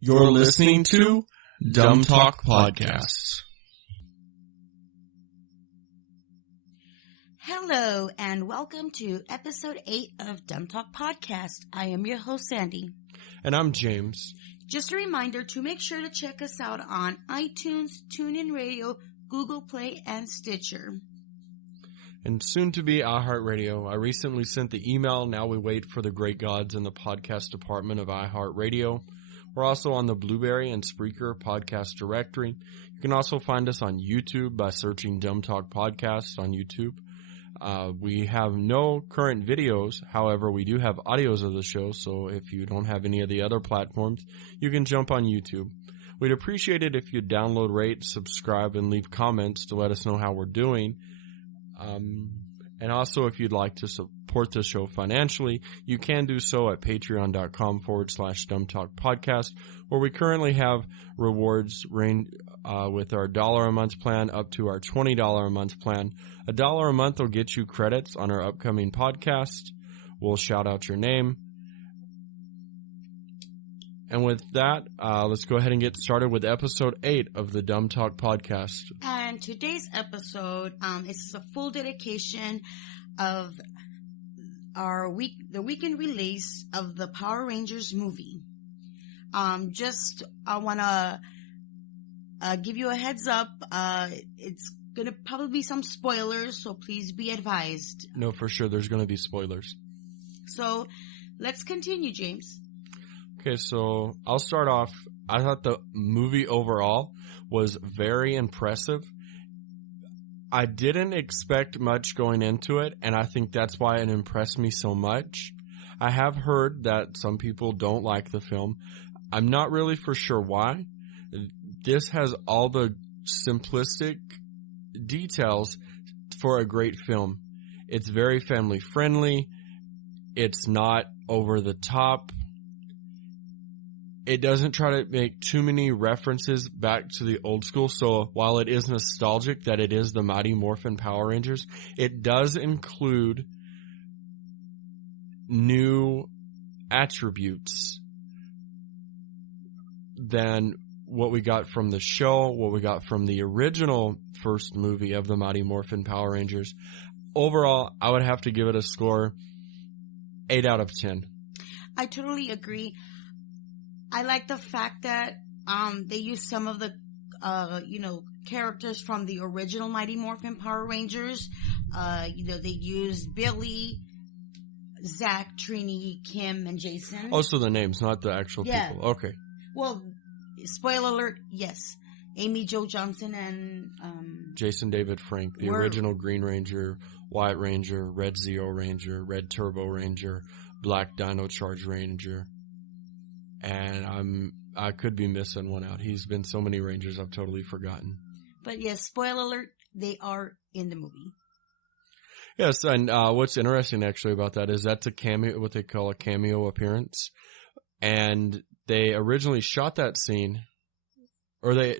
You're listening to Dumb Talk Podcasts. Hello, and welcome to episode 8 of Dumb Talk Podcast. I am your host, Sandy. And I'm James. Just a reminder to make sure to check us out on iTunes, TuneIn Radio, Google Play, and Stitcher. And soon to be iHeartRadio. I recently sent the email. Now we wait for the great gods in the podcast department of iHeartRadio. We're also on the Blueberry and Spreaker podcast directory. You can also find us on YouTube by searching Dumb Talk Podcast on YouTube. We have no current videos. However, we do have audios of the show, so if you don't have any of the other platforms, you can jump on YouTube. We'd appreciate it if you'd download, rate, subscribe, and leave comments to let us know how we're doing. And also, if you'd like to support the show financially, you can do so at patreon.com/dumbtalkpodcast, where we currently have rewards range with our $1 a month plan up to our $20 a month plan. $1 a month will get you credits on our upcoming podcast. We'll shout out your name. And with that, let's go ahead and get started with episode 8 of the Dumb Talk Podcast. And today's episode is a full dedication of the weekend release of the Power Rangers movie. I want to give you a heads up. It's going to probably be some spoilers, so please be advised. No, for sure, there's going to be spoilers. So let's continue, James. Okay, so I'll start off. I thought the movie overall was very impressive. I didn't expect much going into it, and I think that's why it impressed me so much. I have heard that some people don't like the film. I'm not really for sure why. This has all the simplistic details for a great film. It's very family friendly. It's not over the top. It doesn't try to make too many references back to the old school. So while it is nostalgic that it is the Mighty Morphin Power Rangers, it does include new attributes than what we got from the show, what we got from the original first movie of the Mighty Morphin Power Rangers. Overall, I would have to give it a score 8 out of 10. I totally agree. I like the fact that they use some of the characters from the original Mighty Morphin Power Rangers. They used Billy, Zach, Trini, Kim, and Jason. Oh, so the names, not the actual people. Okay. Well, spoiler alert, yes. Amy Jo Johnson and Jason David Frank, the original Green Ranger, White Ranger, Red Zeo Ranger, Red Turbo Ranger, Black Dino Charge Ranger. And I could be missing one out. He's been so many Rangers, I've totally forgotten. But yes, spoiler alert, they are in the movie. Yes, and what's interesting actually about that is that's a cameo, what they call a cameo appearance. And they originally shot that scene, they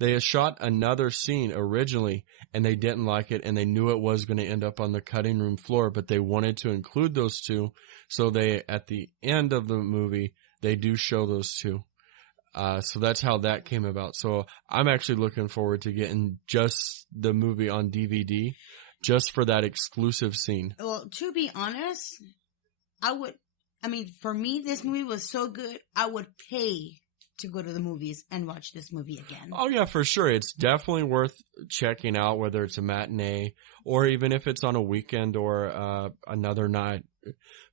had shot another scene originally, and they didn't like it, and they knew it was going to end up on the cutting room floor, but they wanted to include those two, so they, at the end of the movie, they do show those two. So that's how that came about. So I'm actually looking forward to getting just the movie on DVD, just for that exclusive scene. Well, to be honest, for me, this movie was so good, I would pay to go to the movies and watch this movie again. Oh yeah, for sure. It's definitely worth checking out, whether it's a matinee or even if it's on a weekend or another night.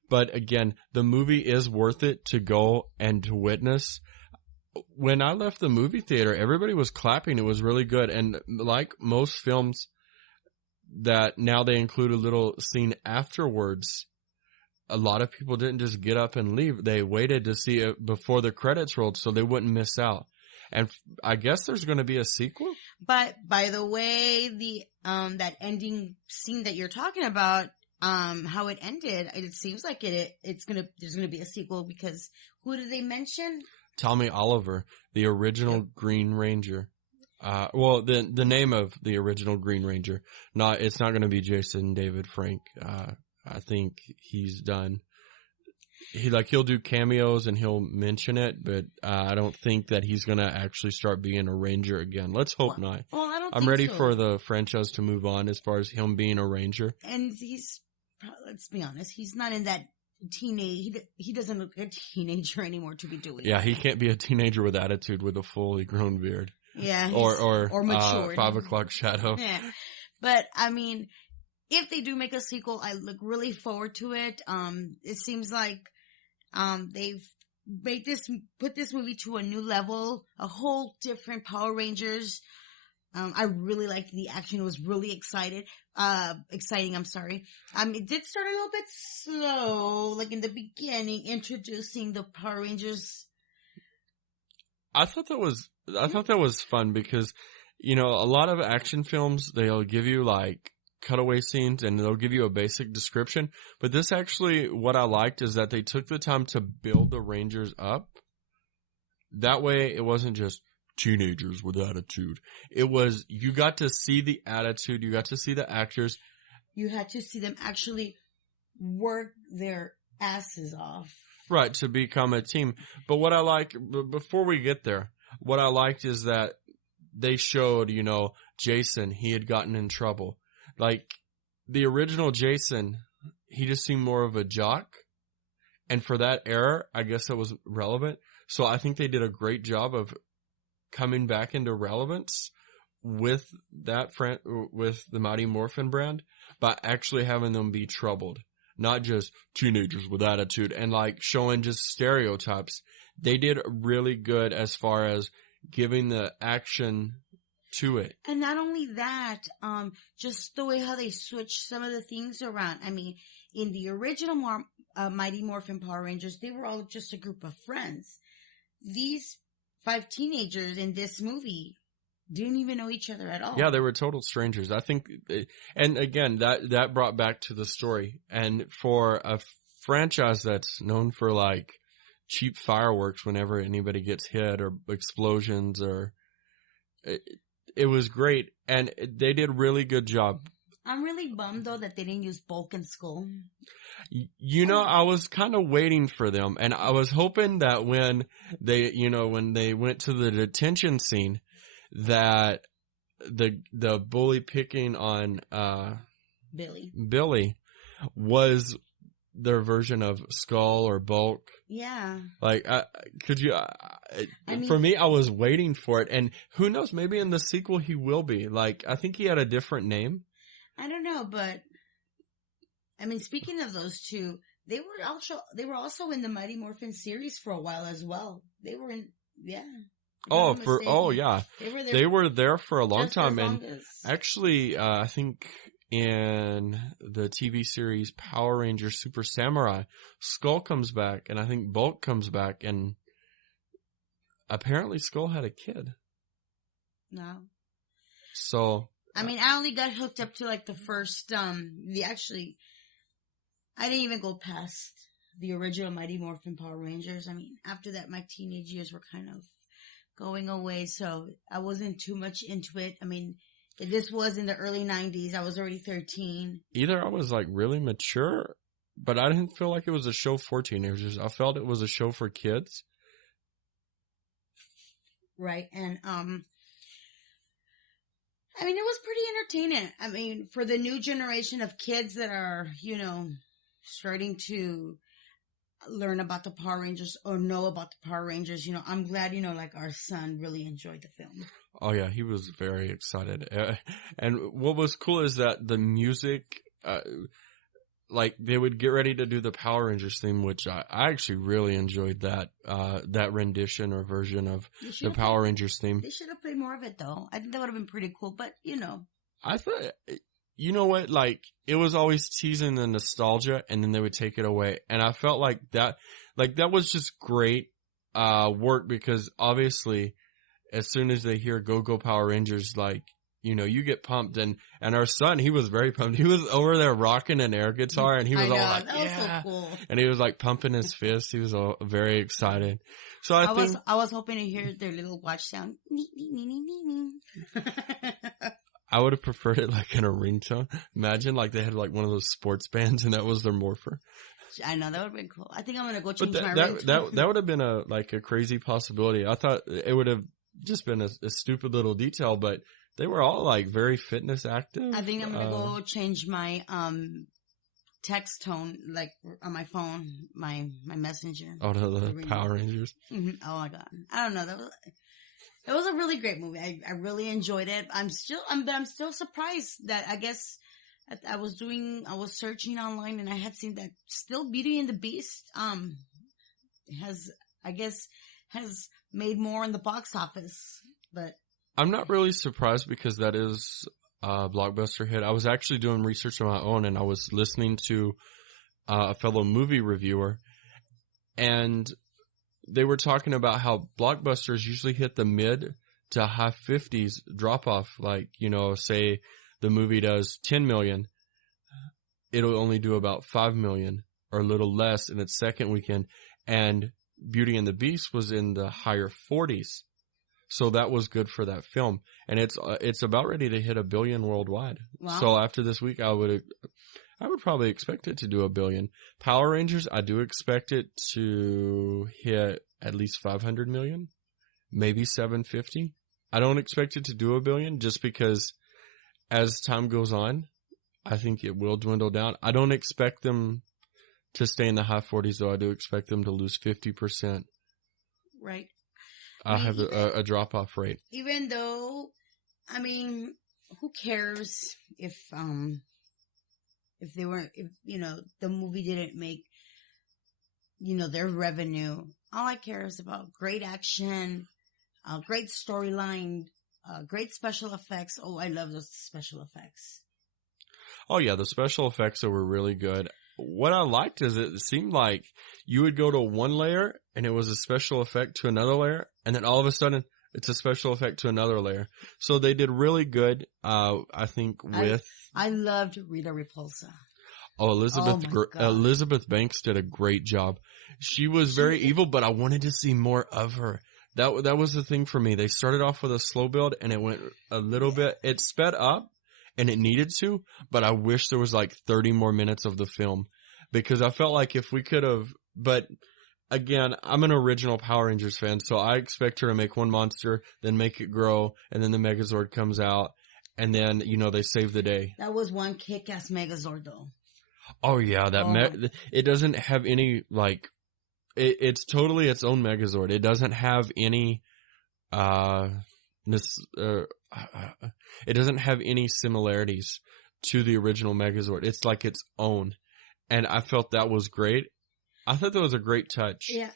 But again, the movie is worth it to go and to witness. When I left the movie theater, everybody was clapping. It was really good. And like most films that now they include a little scene afterwards, a lot of people didn't just get up and leave. They waited to see it before the credits rolled so they wouldn't miss out. And I guess there's going to be a sequel. But by the way, the that ending scene that you're talking about, how it ended, it seems like there's gonna be a sequel, because who did they mention? Tommy Oliver, the original Green Ranger. The name of the original Green Ranger. It's not going to be Jason David Frank. I think he's done. he'll do cameos and he'll mention it, but I don't think that he's going to actually start being a Ranger again. Let's hope not. Well, I don't I'm think ready so. for the franchise to move on as far as him being a Ranger. And let's be honest, he's not in that teenage, he doesn't look like a teenager anymore to be doing Yeah, that. he can't be a teenager with attitude with a fully grown beard. Yeah. Or matured. 5 o'clock shadow. Yeah. But, I mean, if they do make a sequel, I look really forward to it. It seems like, they've put this movie to a new level, a whole different Power Rangers. I really liked the action. It was really exciting. I'm sorry. It did start a little bit slow, like in the beginning, introducing the Power Rangers. I thought that was fun because, a lot of action films, they'll give you like cutaway scenes and they'll give you a basic description. But this actually, what I liked is that they took the time to build the Rangers up. That way it wasn't just teenagers with attitude. It was, you got to see the attitude, you got to see the actors. You had to see them actually work their asses off. Right, to become a team. But what I like, before we get there, what I liked is that they showed, Jason, he had gotten in trouble. Like, the original Jason, he just seemed more of a jock. And for that era, I guess that was relevant. So I think they did a great job of coming back into relevance with with the Mighty Morphin brand by actually having them be troubled. Not just teenagers with attitude and like showing just stereotypes. They did really good as far as giving the action to it. And not only that, just the way how they switched some of the things around. I mean, in the original Mighty Morphin Power Rangers, they were all just a group of friends. These 5 teenagers in this movie didn't even know each other at all. Yeah, they were total strangers. I think, and again, that brought back to the story. And for a franchise that's known for like cheap fireworks whenever anybody gets hit or explosions or it was great. And they did a really good job. I'm really bummed though that they didn't use Bulk and Skull. I was kind of waiting for them and I was hoping that when they went to the detention scene, that the bully picking on Billy was their version of Skull or Bulk. Yeah. Like, for me, I was waiting for it, and who knows? Maybe in the sequel he will be. Like, I think he had a different name. I don't know, but I mean, speaking of those two, they were also in the Mighty Morphin series for a while as well. They were in, yeah. Yeah. They were there for a long time. And actually, I think in the TV series Power Rangers Super Samurai, Skull comes back and I think Bulk comes back and apparently Skull had a kid. No. So. I mean, I only got hooked up to like the first, I didn't even go past the original Mighty Morphin Power Rangers. I mean, after that, my teenage years were kind of going away, so I wasn't too much into it. I mean, this was in the early 90s. I was already 13. Either I was like really mature, but I didn't feel like it was a show for teenagers. I felt it was a show for kids. Right, and I mean, it was pretty entertaining. I mean, for the new generation of kids that are, starting to learn about the Power Rangers or know about the Power Rangers, I'm glad, like our son really enjoyed the film. Oh yeah, he was very excited. And what was cool is that the music, like they would get ready to do the Power Rangers theme, which I actually really enjoyed that rendition or version of the Power Rangers theme. They should have played more of it though. I think that would have been pretty cool, but I thought, you know what, like it was always teasing the nostalgia and then they would take it away. And I felt like that was just great, work because obviously as soon as they hear Go Go Power Rangers, like, you get pumped and our son, he was very pumped. He was over there rocking an air guitar and he was all like, that was so cool. And he was like pumping his fist. He was all very excited. So I was hoping to hear their little watch sound. I would have preferred it like in a ringtone. Imagine like they had like one of those sports bands and that was their morpher. I know that would have been cool. I think I'm gonna go change But my that would have been a crazy possibility. I thought it would have just been a stupid little detail, but they were all like very fitness active. I think I'm gonna go change my text tone, like on my phone, my messenger. Oh, to the Power Rangers. Mm-hmm. Oh my god, I don't know. It was a really great movie. I really enjoyed it. I'm still surprised that I guess I was searching online and I had seen that still Beauty and the Beast has made more in the box office, but I'm not really surprised because that is a blockbuster hit. I was actually doing research on my own and I was listening to a fellow movie reviewer, and they were talking about how blockbusters usually hit the mid to high 50s drop off. Like, say the movie does 10 million, it'll only do about 5 million or a little less in its second weekend. And Beauty and the Beast was in the higher 40s. So that was good for that film. And it's about ready to hit $1 billion worldwide. Wow. So after this week, I would probably expect it to do $1 billion. Power Rangers, I do expect it to hit at least 500 million, maybe 750. I don't expect it to do $1 billion just because as time goes on, I think it will dwindle down. I don't expect them to stay in the high 40s, though. I do expect them to lose 50%. Right. I have a drop-off rate. Even though, who cares if the movie didn't make, their revenue. All I care is about great action, great storyline, great special effects. Oh, I love those special effects. Oh yeah, the special effects were really good. What I liked is it seemed like you would go to one layer and it was a special effect to another layer, and then all of a sudden it's a special effect to another layer. So they did really good, I think, with... I loved Rita Repulsa. Oh, Elizabeth Banks did a great job. She was very evil, but I wanted to see more of her. That was the thing for me. They started off with a slow build and it went a little bit... It sped up. And it needed to, but I wish there was like 30 more minutes of the film because I felt like if we could have, but again, I'm an original Power Rangers fan, so I expect her to make one monster, then make it grow, and then the Megazord comes out, and then, they save the day. That was one kick-ass Megazord though. Oh yeah, it doesn't have any, like, it's totally its own Megazord. It doesn't have any, it doesn't have any similarities to the original Megazord. It's like its own. And I felt that was great. I thought that was a great touch. Yeah,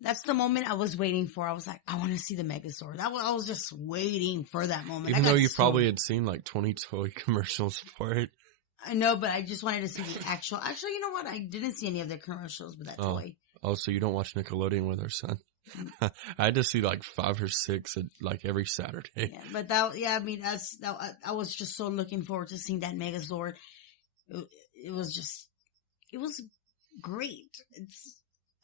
that's the moment I was waiting for. I was like, I want to see the Megazord. I was just waiting for that moment. Even though you probably had seen like 20 toy commercials for it. I know, but I just wanted to see the actual. Actually, you know what? I didn't see any of the commercials with that toy. Oh, so you don't watch Nickelodeon with our son? I had to see like 5 or 6 like every Saturday. Yeah, but I was just so looking forward to seeing that Megazord. It was great.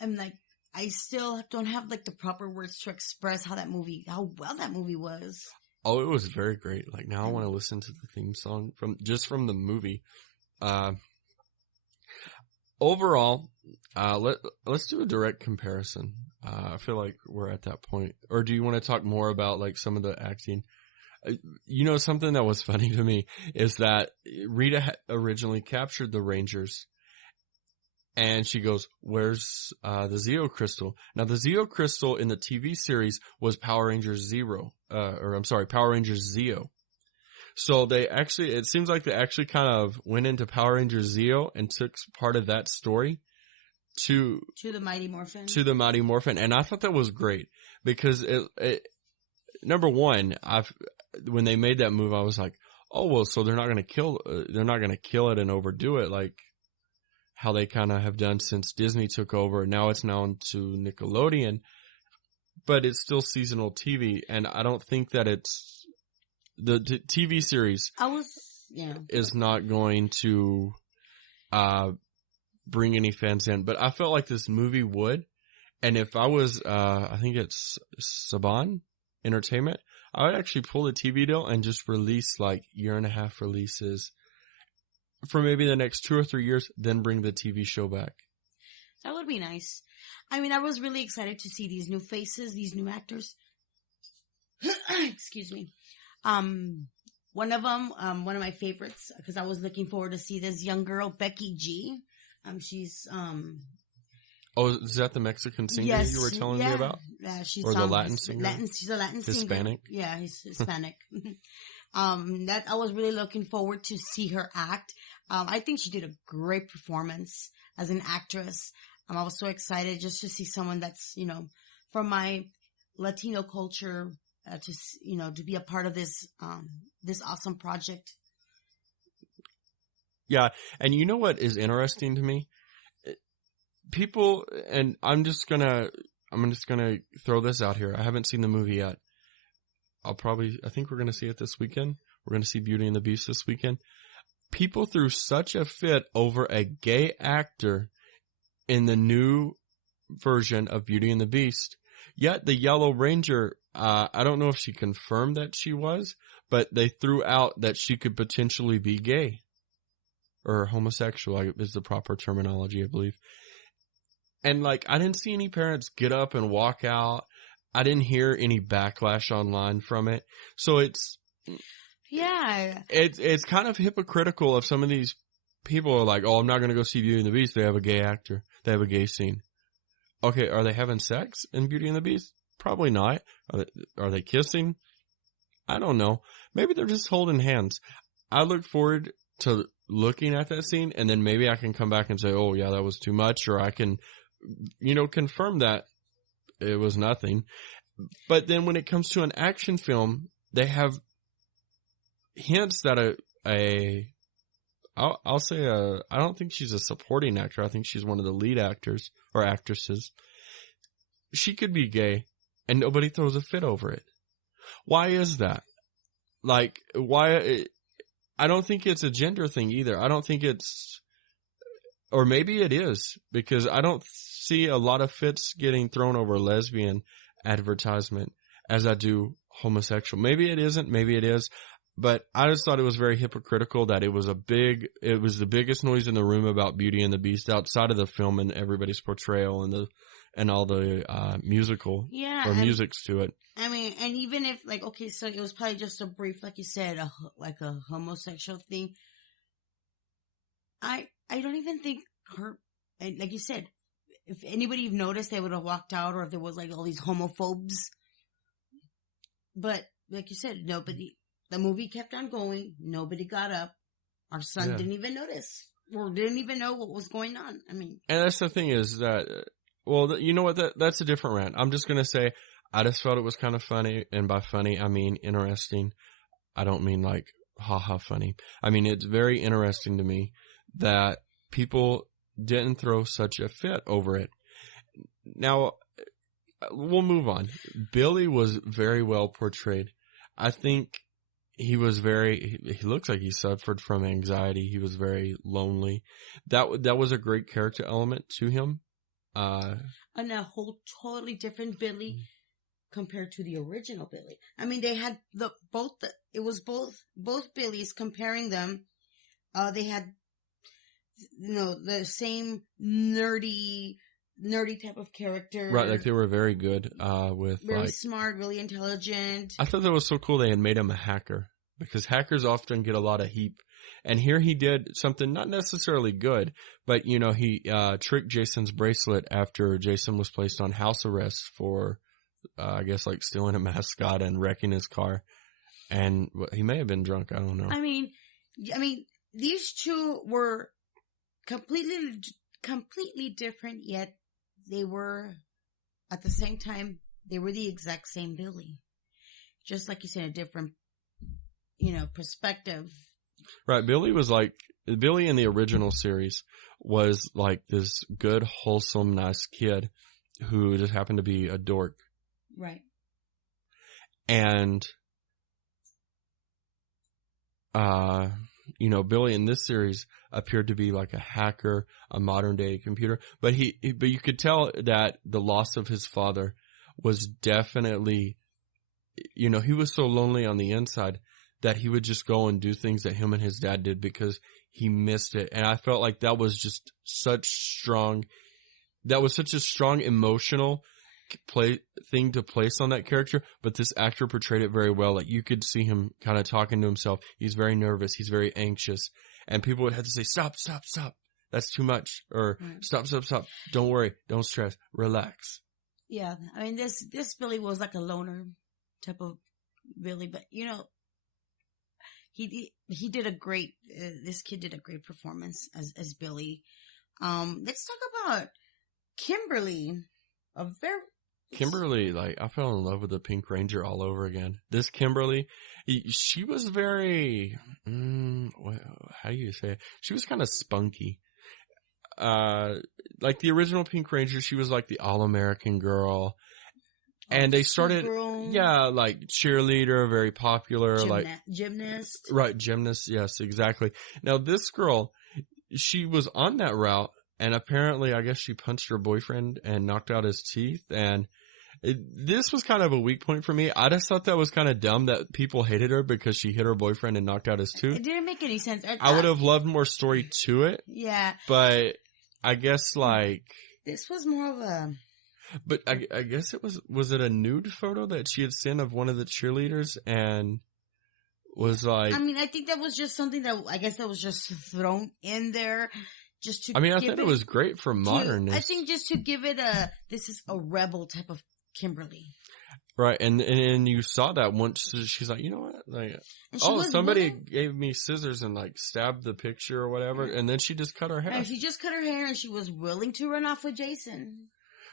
I still don't have like the proper words to express how well that movie was. Oh, it was very great. Like now I want to listen to the theme song from the movie. Overall, let's do a direct comparison. I feel like we're at that point. Or do you want to talk more about like some of the acting? Something that was funny to me is that Rita originally captured the Rangers and she goes, where's the Zeo Crystal? Now the Zeo Crystal in the TV series was Power Rangers Power Rangers Zeo. So it seems like they actually kind of went into Power Rangers Zeo and took part of that story to the Mighty Morphin. To the Mighty Morphin. And I thought that was great because number one, when they made that move, I was like, oh, well, so they're not going to kill it and overdo it like how they kind of have done since Disney took over. Now it's now into Nickelodeon, but it's still seasonal TV. And I don't think that it's the TV series is not going to, bring any fans in, but I felt like this movie would. And if I was, I think it's Saban Entertainment, I would actually pull the TV deal and just release like 1.5 year releases for maybe the next 2 or 3 years, then bring the TV show back. That would be nice. I mean, I was really excited to see these new faces, these new actors. Excuse me. One of them, one of my favorites, because I was looking forward to see this young girl, Becky G. She's Oh, is that the Mexican singer you were telling me about? Yeah, she's or the Latin singer? She's a Latin singer. Hispanic? Yeah, he's Hispanic. That I was really looking forward to see her act. I think she did a great performance as an actress. I was so excited just to see someone that's, from my Latino culture, to be a part of this awesome project. Yeah. And you know what is interesting to me? People, and I'm just gonna throw this out here. I haven't seen the movie yet. I think we're gonna see it this weekend. We're gonna see Beauty and the Beast this weekend. People threw such a fit over a gay actor in the new version of Beauty and the Beast. Yet the Yellow Ranger, I don't know if she confirmed that she was, but they threw out that she could potentially be gay. Or homosexual is the proper terminology, I believe. And I didn't see any parents get up and walk out. I didn't hear any backlash online from it. So it's kind of hypocritical if some of these people are like, oh, I'm not going to go see Beauty and the Beast. They have a gay actor. They have a gay scene. Okay, are they having sex in Beauty and the Beast? Probably not. Are they kissing? I don't know. Maybe they're just holding hands. I look forward to looking at that scene, and then maybe I can come back and say, oh, yeah, that was too much, or I can, confirm that it was nothing. But then when it comes to an action film, they have hints that I'll say I don't think she's a supporting actor. I think she's one of the lead actors or actresses. She could be gay, and nobody throws a fit over it. Why is that? Why? I don't think it's a gender thing either. I don't think it's, or maybe it is, because I don't see a lot of fits getting thrown over lesbian advertisement as I do homosexual. Maybe it isn't, maybe it is, but I just thought it was very hypocritical that it was the biggest noise in the room about Beauty and the Beast outside of the film and everybody's portrayal and all the musical or musics to it. I mean, and even if so it was probably just a brief, like you said, a homosexual thing. I don't even think her, like you said, if anybody noticed, they would have walked out, or if there was all these homophobes. But like you said, the movie kept on going. Nobody got up. Our son didn't even notice, or didn't even know what was going on. I mean, and that's the thing is that, well, you know what? That's a different rant. I'm just gonna say, I just felt it was kind of funny, and by funny I mean interesting. I don't mean haha funny. I mean it's very interesting to me that people didn't throw such a fit over it. Now, we'll move on. Billy was very well portrayed. I think he looks like he suffered from anxiety. He was very lonely. That was a great character element to him. And a whole totally different Billy compared to the original Billy. I mean, they had both Billys, comparing them. They had, the same nerdy type of character. Right, they were very good, with very smart, really intelligent. I thought that was so cool they had made him a hacker, because hackers often get a lot of heat. And here he did something not necessarily good, but he tricked Jason's bracelet after Jason was placed on house arrest for, I guess stealing a mascot and wrecking his car. And he may have been drunk. I don't know. I mean, these two were completely different, yet they were, at the same time, they were the exact same Billy. Just like you said, a different, perspective. Right. Billy in the original series was this good, wholesome, nice kid who just happened to be a dork. Right. And, Billy in this series appeared to be like a hacker, a modern day computer, but you could tell that the loss of his father was definitely, he was so lonely on the inside that he would just go and do things that him and his dad did because he missed it. And I felt like that was just such a strong emotional thing to place on that character, but this actor portrayed it very well. Like, you could see him kind of talking to himself. He's very nervous. He's very anxious. And people would have to say, stop. That's too much. Or stop. Don't worry. Don't stress. Relax. Yeah. I mean, this Billy was like a loner type of Billy, but he did a great, this kid did a great performance as Billy. Let's talk about Kimberly. Kimberly, like, I fell in love with the Pink Ranger all over again. This Kimberly, she was very, how do you say it? She was kind of spunky. Like the original Pink Ranger, she was like the all-American girl. And they started, like cheerleader, very popular, gymnast. Right, gymnast, yes, exactly. Now this girl, she was on that route, and apparently, I guess she punched her boyfriend and knocked out his teeth, and this was kind of a weak point for me. I just thought that was kind of dumb that people hated her because she hit her boyfriend and knocked out his tooth. It didn't make any sense. I would have loved more story to it. Yeah. But I guess like... This was more of a... But I guess it was it a nude photo that she had sent of one of the cheerleaders and was like... I mean, I think that was just something that, I guess that was just thrown in there. Just to I thought it was great for modernness. I think just to give it this is a rebel type of Kimberly. Right, and you saw that once she's like, you know what? Like, somebody gave me scissors and like stabbed the picture or whatever, and then she just cut her hair. And she just cut her hair and she was willing to run off with Jason.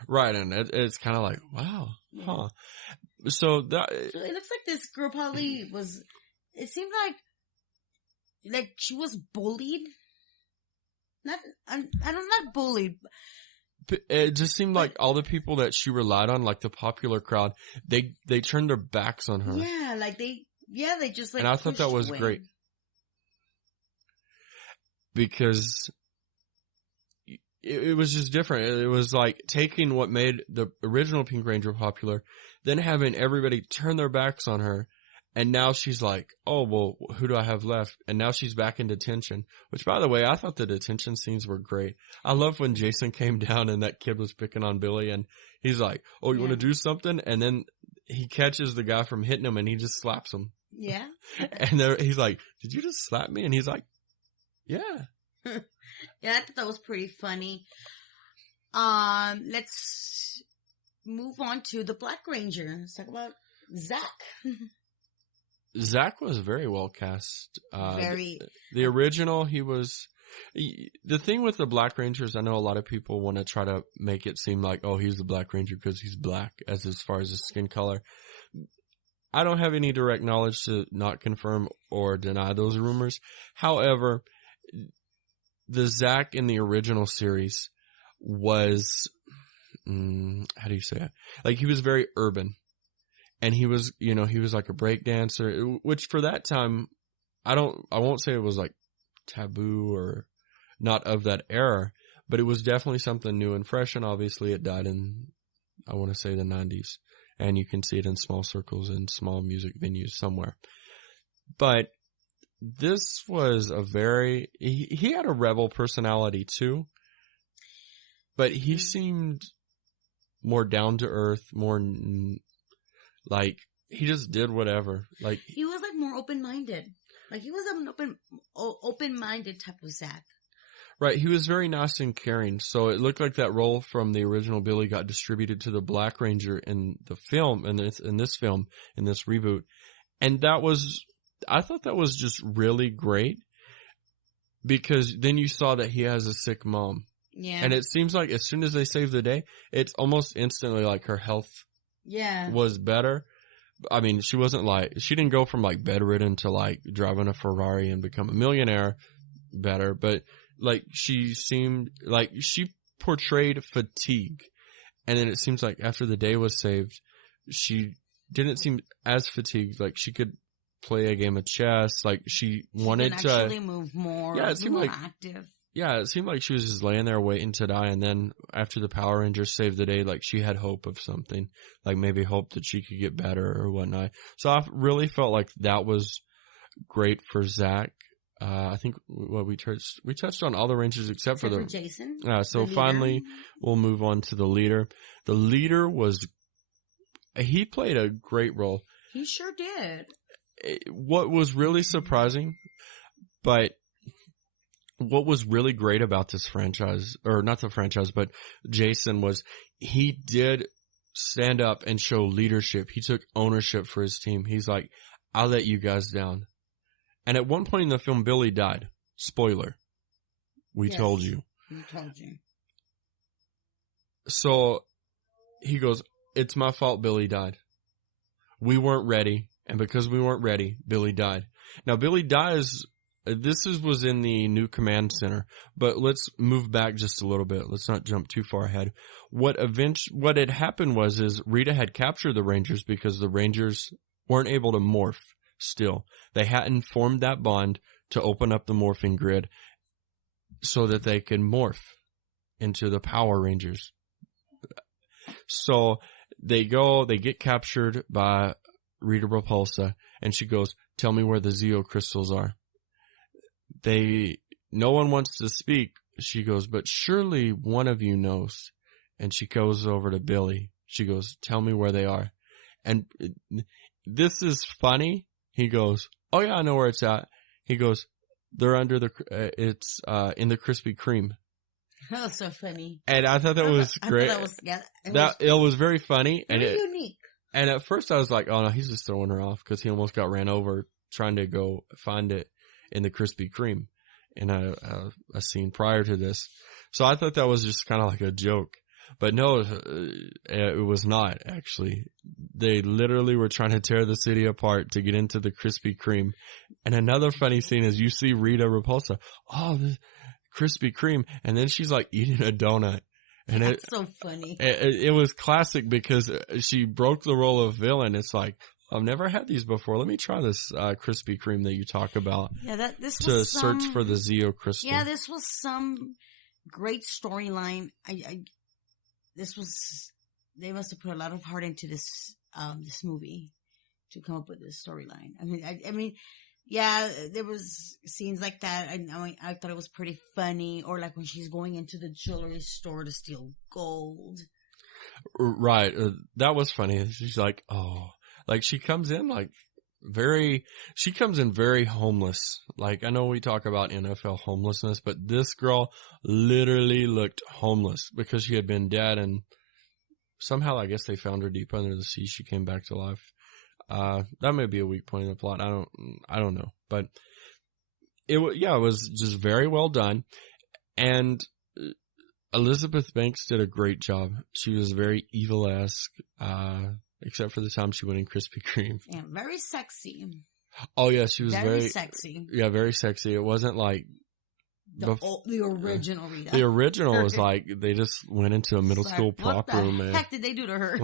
Right, and it's kind of like, wow, huh. So it looks like this girl probably was, it seemed like she was bullied. Not bullied. It just seemed like all the people that she relied on, like the popular crowd, they turned their backs on her. Yeah, they just like. And I thought that was great. Because it was just different. It was like taking what made the original Pink Ranger popular, then having everybody turn their backs on her. And now she's like, oh, well, who do I have left? And now she's back in detention, which, by the way, I thought the detention scenes were great. I love when Jason came down and that kid was picking on Billy and he's like, oh, you want to do something? And then he catches the guy from hitting him and he just slaps him. Yeah. And he's like, did you just slap me? And he's like, yeah. Yeah, I thought that was pretty funny. Let's move on to the Black Ranger. Let's talk about Zach. Zach was very well cast. Very. The original, he was... The thing with the Black Rangers, I know a lot of people want to try to make it seem like, oh, he's the Black Ranger because he's black as far as his skin color. I don't have any direct knowledge to not confirm or deny those rumors. However, the Zach in the original series was... how do you say it? Like, he was very urban. And he was like a break dancer, which for that time, I won't say it was like taboo or not of that era, but it was definitely something new and fresh. And obviously it died in, I want to say the 90s, and you can see it in small circles and small music venues somewhere. But this was he had a rebel personality too, but he seemed more down to earth, more like, he just did whatever. Like, he was like more open-minded. Like, he was an open-minded type of Zach. Right. He was very nice and caring. So it looked like that role from the original Billy got distributed to the Black Ranger in the film, in this reboot. And I thought that was just really great because then you saw that he has a sick mom. Yeah. And it seems like as soon as they save the day, it's almost instantly like her health was better. I mean, she didn't go from like bedridden to like driving a Ferrari and become a millionaire better, but like she seemed like she portrayed fatigue. And then it seems like after the day was saved, she didn't seem as fatigued. Like she could play a game of chess. Like she wanted to actually move more. Yeah, it seemed like active. Yeah, it seemed like she was just laying there waiting to die, and then after the Power Rangers saved the day, like she had hope of something, like maybe hope that she could get better or whatnot. So I really felt like that was great for Zach. I think what we touched on all the Rangers except for Jason. So finally, we'll move on to the leader. The leader he played a great role. He sure did. What was really surprising, but what was really great about this franchise, or not the franchise, but Jason, was he did stand up and show leadership. He took ownership for his team. He's like, I'll let you guys down. And at one point in the film, Billy died. Spoiler. We told you. We told you. So he goes, it's my fault Billy died. We weren't ready. And because we weren't ready, Billy died. Now, Billy dies. Was in the new command center. But let's move back just a little bit. Let's not jump too far ahead. What had happened was Rita had captured the Rangers because the Rangers weren't able to morph still. They hadn't formed that bond to open up the morphing grid so that they could morph into the Power Rangers. So they get captured by Rita Repulsa, and she goes, tell me where the Zeo crystals are. No one wants to speak. She goes, but surely one of you knows. And she goes over to Billy. She goes, tell me where they are. And this is funny. He goes, oh yeah, I know where it's at. He goes, they're under it's in the Krispy Kreme. That was so funny. And I thought that was great. It was very funny. And unique. And at first I was like, oh no, he's just throwing her off because he almost got ran over trying to go find it in the Krispy Kreme in a scene prior to this. So I thought that was just kind of like a joke. But no, it was not, actually. They literally were trying to tear the city apart to get into the Krispy Kreme. And another funny scene is you see Rita Repulsa, the Krispy Kreme, and then she's like eating a donut. And that's so funny. It was classic because she broke the role of villain. It's like, I've never had these before. Let me try this Krispy Kreme that you talk about. Yeah, search for the Zeo crystal. Yeah, this was some great storyline. They must have put a lot of heart into this movie to come up with this storyline. I mean, yeah, there was scenes like that. I thought it was pretty funny, or like when she's going into the jewelry store to steal gold. Right, that was funny. She's like, like she comes in very homeless. Like, I know we talk about NFL homelessness, but this girl literally looked homeless because she had been dead, and somehow I guess they found her deep under the sea. She came back to life. That may be a weak point in the plot. I don't know, but it was just very well done. And Elizabeth Banks did a great job. She was very evil-esque, except for the time she went in Krispy Kreme. Yeah, very sexy. Oh yeah, she was very sexy. Yeah, very sexy. It wasn't like the original Rita. The original was like they just went into a middle school prop room. What the heck did they do to her?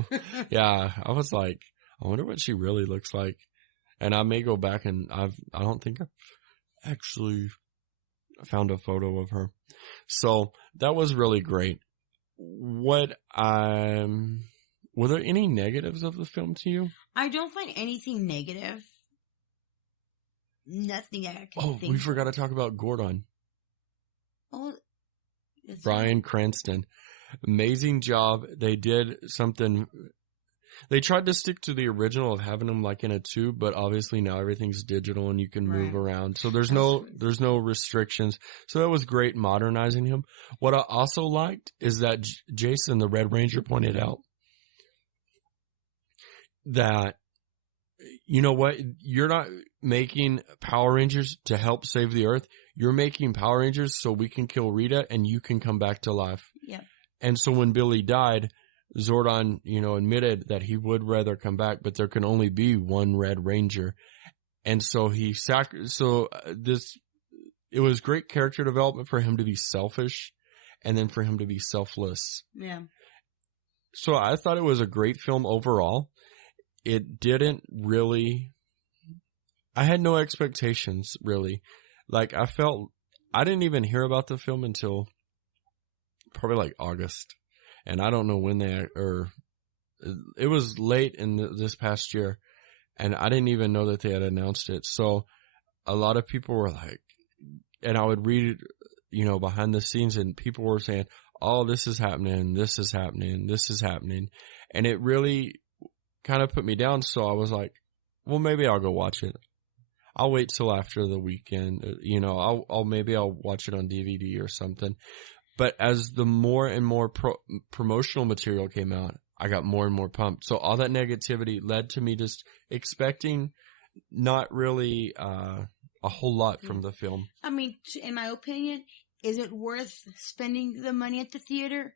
Yeah, I was like, I wonder what she really looks like. And I may go back and I don't think I've actually found a photo of her. So that was really great. Were there any negatives of the film to you? I don't find anything negative. Nothing I can think. We forgot to talk about Gordon. Bryan Cranston. Amazing job. They did something. They tried to stick to the original of having him like in a tube, but obviously now everything's digital and you can move around. So there's no restrictions. So that was great modernizing him. What I also liked is that Jason, the Red Ranger, pointed out that, you know what, you're not making Power Rangers to help save the Earth. You're making Power Rangers so we can kill Rita and you can come back to life. Yeah. And so when Billy died, Zordon, admitted that he would rather come back, but there can only be one Red Ranger. And so it was great character development for him to be selfish and then for him to be selfless. Yeah. So I thought it was a great film overall. It didn't really, I had no expectations really. Like I didn't even hear about the film until probably like August. And I don't know when it was late in this past year, and I didn't even know that they had announced it. So a lot of people were like, and I would read, behind the scenes, and people were saying, oh, this is happening, this is happening, this is happening. And it really kind of put me down. So I was like, well, maybe I'll go watch it. I'll wait till after the weekend. Maybe I'll watch it on DVD or something. But as the more and more promotional material came out, I got more and more pumped. So all that negativity led to me just expecting not really a whole lot from the film. I mean, in my opinion, is it worth spending the money at the theater?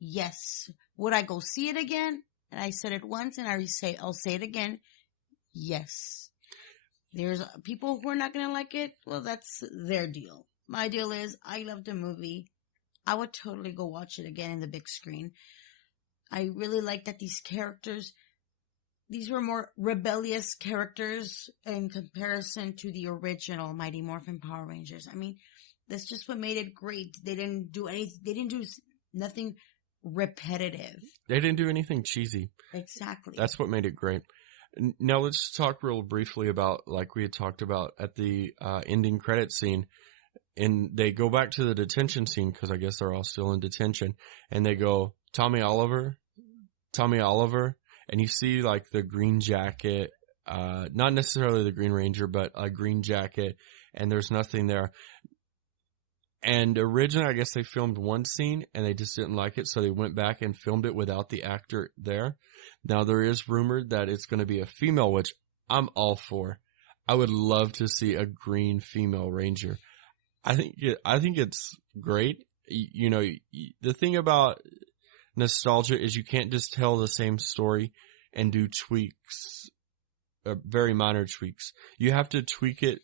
Yes. Would I go see it again? And I said it once, and I'll say it again. Yes. There's people who are not going to like it. Well, that's their deal. My deal is I love the movie. I would totally go watch it again in the big screen. I really like that these were more rebellious characters in comparison to the original Mighty Morphin Power Rangers. I mean, that's just what made it great. They didn't do nothing repetitive. They didn't do anything cheesy. Exactly. That's what made it great. Now let's talk real briefly about, like we had talked about at the ending credit scene, and they go back to the detention scene because I guess they're all still in detention, and they go, Tommy Oliver, and you see like the green jacket, not necessarily the Green Ranger, but a green jacket, and there's nothing there. And originally, I guess they filmed one scene and they just didn't like it, so they went back and filmed it without the actor there. Now, there is rumored that it's going to be a female, which I'm all for. I would love to see a green female Ranger. I think it's great. The thing about nostalgia is you can't just tell the same story and do tweaks, very minor tweaks. You have to tweak it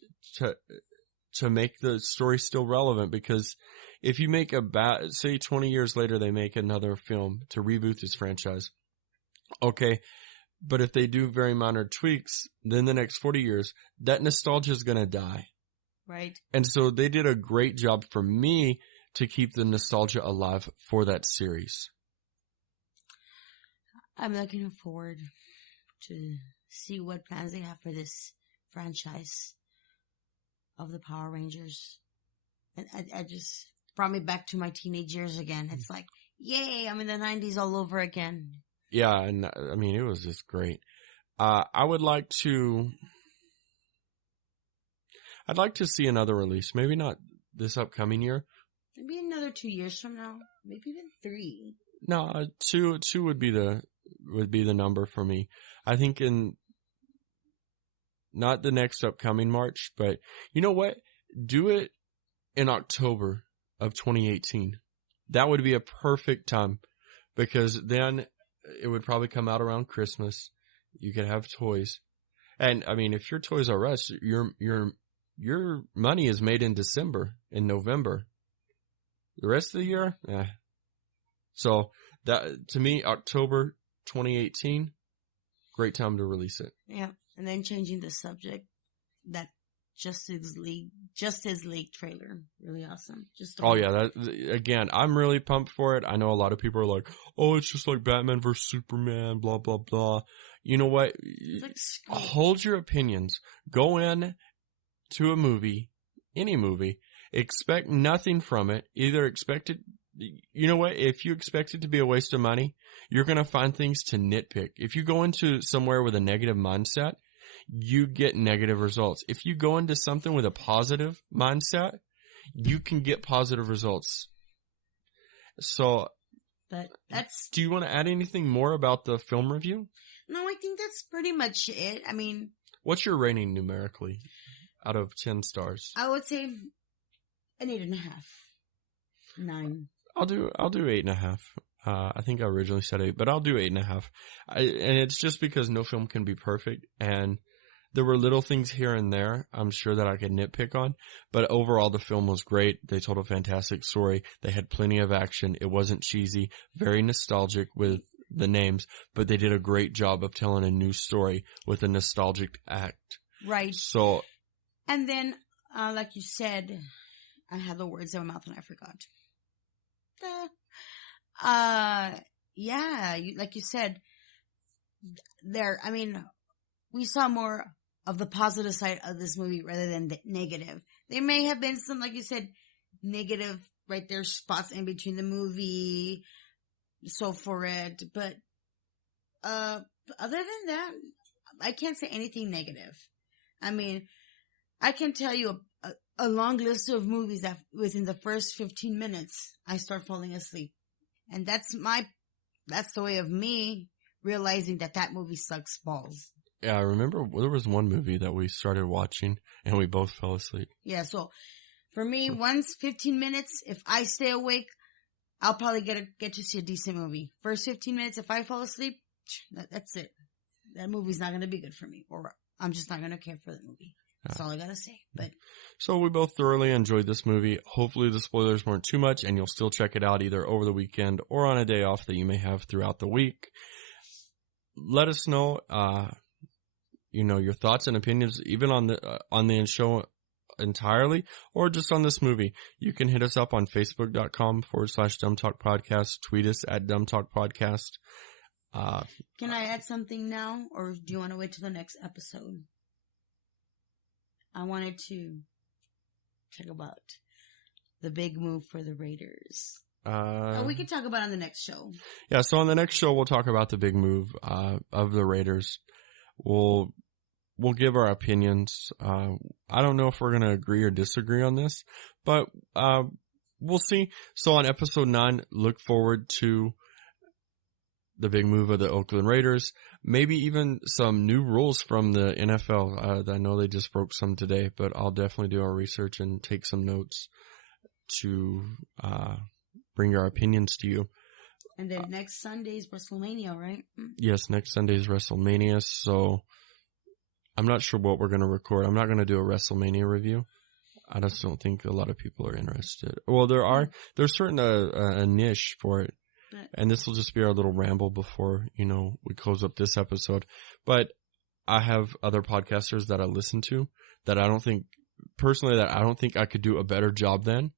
to make the story still relevant, because if you make say 20 years later they make another film to reboot this franchise, okay, but if they do very minor tweaks, then the next 40 years, that nostalgia is going to die. Right. And so they did a great job for me to keep the nostalgia alive for that series. I'm looking forward to see what plans they have for this franchise of the Power Rangers. And I just brought me back to my teenage years again. It's like, yay, I'm in the 90s all over again. Yeah, and I mean, it was just great. I'd like to see another release. Maybe not this upcoming year. Maybe another 2 years from now. Maybe even 3. No, two would be the number for me. I think not the next upcoming March, but you know what? Do it in October of 2018. That would be a perfect time, because then it would probably come out around Christmas. You could have toys. And I mean, if your Toys R Us, your money is made in December, in November. The rest of the year, So that, to me, October 2018, great time to release it. Yeah. And then changing the subject, that Justice League trailer, really awesome. Again, I'm really pumped for it. I know a lot of people are like, oh, it's just like Batman vs. Superman, blah, blah, blah. You know what? Hold your opinions. Go in to a movie, any movie, expect nothing from it. Either expect it, you know what? If you expect it to be a waste of money, you're going to find things to nitpick. If you go into somewhere with a negative mindset, you get negative results. If you go into something with a positive mindset, you can get positive results. So, do you want to add anything more about the film review? No, I think that's pretty much it. I mean, what's your rating numerically out of 10 stars? I would say an 8.5. 9. I'll do 8.5. I think I originally said 8, but I'll do 8.5. And it's just because no film can be perfect, and there were little things here and there I'm sure that I could nitpick on, but overall the film was great. They told a fantastic story. They had plenty of action. It wasn't cheesy, very nostalgic with the names, but they did a great job of telling a new story with a nostalgic act. Right. So, and then, like you said, I had the words in my mouth and I forgot. Like you said, we saw more of the positive side of this movie rather than the negative. there may have been some, like you said, negative right there spots in between the movie, so for it. But other than that, I can't say anything negative. I mean, I can tell you a long list of movies that within the first 15 minutes, I start falling asleep. And that's the way of me realizing that movie sucks balls. Yeah, I remember there was one movie that we started watching and we both fell asleep. Yeah, so for me, once 15 minutes, if I stay awake, I'll probably get to see a decent movie. First 15 minutes, if I fall asleep, that's it. That movie's not going to be good for me, or I'm just not going to care for the movie. That's all I got to say. But so we both thoroughly enjoyed this movie. Hopefully the spoilers weren't too much and you'll still check it out either over the weekend or on a day off that you may have throughout the week. Let us know, your thoughts and opinions, even on the show entirely, or just on this movie. You can hit us up on Facebook.com/DumbTalkPodcast. Tweet us at DumbTalkPodcast. Can I add something now, or do you want to wait till the next episode? I wanted to talk about the big move for the Raiders. We can talk about it on the next show. Yeah, so on the next show, we'll talk about the big move of the Raiders. We'll give our opinions. I don't know if we're going to agree or disagree on this, but we'll see. So on episode 9, look forward to the big move of the Oakland Raiders. Maybe even some new rules from the NFL. I know they just broke some today, but I'll definitely do our research and take some notes to bring our opinions to you. And then next Sunday's WrestleMania, right? Yes, next Sunday's WrestleMania. So I'm not sure what we're going to record. I'm not going to do a WrestleMania review. I just don't think a lot of people are interested. Well, there's certain a niche for it. And this will just be our little ramble before, we close up this episode. But I have other podcasters that I listen to that I don't think I could do a better job than.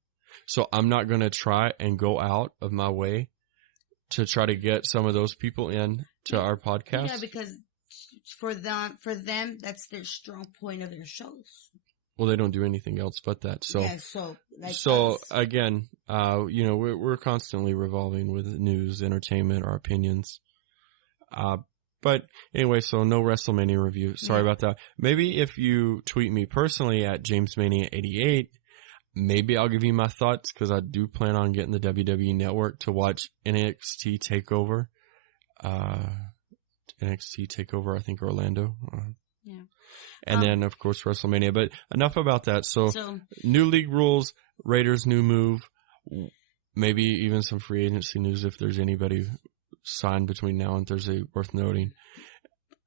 So I'm not going to try and go out of my way to try to get some of those people in to our podcast. Yeah, because for them, that's their strong point of their shows. Well, they don't do anything else but that. So, yeah, so again, we're constantly revolving with news, entertainment, our opinions. But anyway, so no WrestleMania review. Sorry about that. Maybe if you tweet me personally at JamesMania88, maybe I'll give you my thoughts, because I do plan on getting the WWE Network to watch NXT TakeOver. NXT TakeOver, I think Orlando. Yeah. And then, of course, WrestleMania. But enough about that. So new league rules, Raiders' new move, maybe even some free agency news if there's anybody signed between now and Thursday worth noting.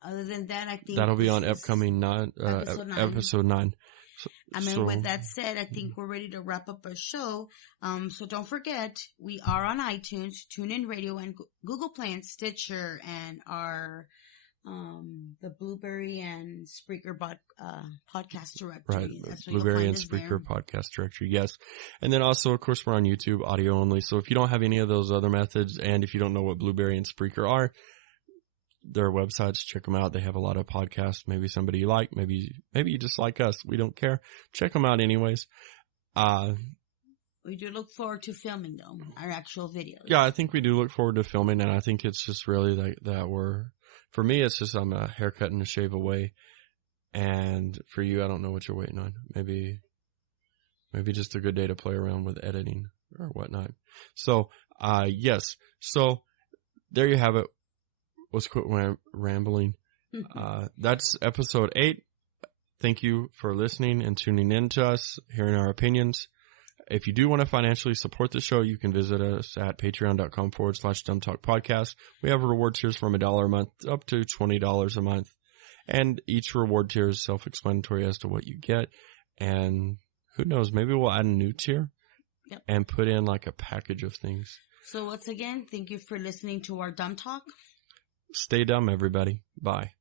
Other than that, I think that'll be on upcoming episode 9. With that said, I think we're ready to wrap up our show. So don't forget, we are on iTunes, TuneIn Radio, and Google Play and Stitcher, and our the Blueberry and Spreaker podcast directory. Right, Blueberry and Spreaker podcast directory, yes. And then also, of course, we're on YouTube, audio only. So if you don't have any of those other methods, and if you don't know what Blueberry and Spreaker are, their websites, check them out. They have a lot of podcasts. Maybe somebody you like. Maybe you just like us. We don't care. Check them out anyways. We do look forward to filming, though, our actual videos. Yeah, I think we do look forward to filming, and I think it's just really that we're... For me, it's just I'm a haircut and a shave away. And for you, I don't know what you're waiting on. Maybe just a good day to play around with editing or whatnot. So, yes. So, there you have it. Let's quit rambling. That's episode 8. Thank you for listening and tuning in to us, hearing our opinions. If you do want to financially support the show, you can visit us at patreon.com/dumbtalkpodcast. We have reward tiers from $1 a month up to $20 a month. And each reward tier is self-explanatory as to what you get. And who knows, maybe we'll add a new tier and put in like a package of things. So once again, thank you for listening to our Dumb Talk. Stay dumb, everybody. Bye.